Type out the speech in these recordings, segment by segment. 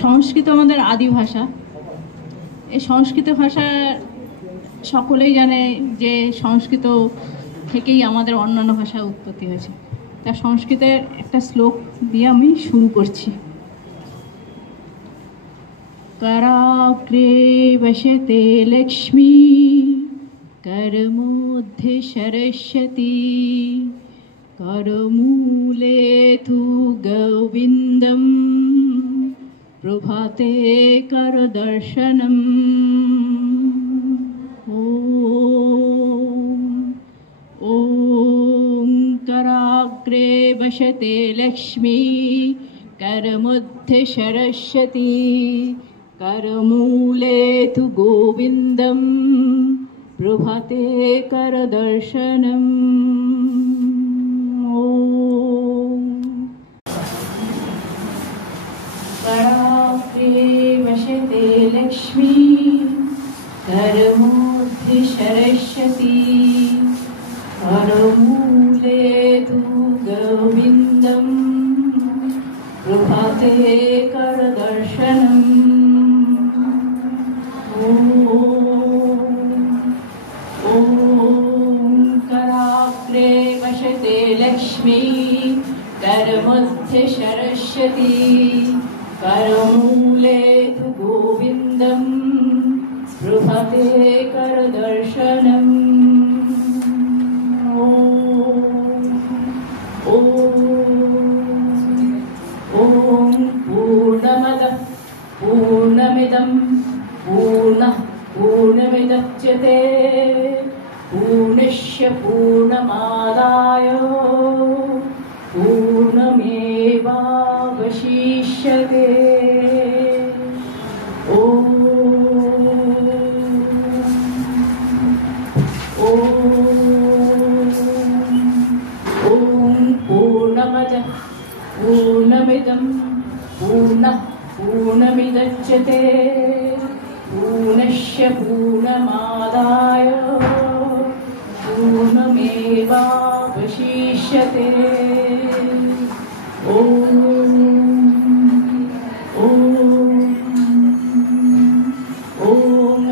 সংস্কৃত আমাদের আদি ভাষা। এই সংস্কৃত ভাষা সকলেই জানে যে সংস্কৃত থেকেই আমাদের অন্যান্য ভাষা উৎপত্তি হয়েছে। তা সংস্কৃতের একটা শ্লোক দিয়ে আমি শুরু করছি। कराग्रे वशते लक्ष्मी करमोद्धे सरस्वती करमूले तु गोविन्दं प्रभाते करदर्शनम्। ॐ कराग्रे वशते लक्ष्मी करमध्ये सरस्वती करमूले तु गोविन्दं प्रभाते करदर्शनम्। कराग्रे वशते लक्ष्मी करमध्ये सरस्वती करमूले तु गोविन्दं प्रभाते करदर्शनम्। कराग्रे वशते लक्ष्मी करमध्ये सरस्वती करमूले तु गोविन्दं प्रभाते करदर्शनम्। ॐ पूर्णमदः पूर्णमिदं पूर्णः पूर्णमिदच्यते पूर्णस्य पूर्णमादाय पूर्णमेवावशिष्यते। ॐ पूर्णमदः पूर्णमिदं पूर्णः पूर्णमिदच्यते पूर्णस्य पूर्णमादाय पूर्णमेवावशिष्यते। ॐ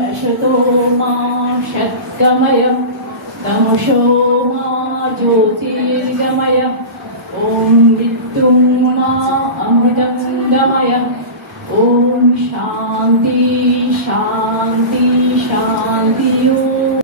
असतो मा सद्गमय तमसो मा ज्योतिर्गमय ॐ मृत्युं मा अमृतङ्गमय ॐ शान्ति शान्ति शान्ति।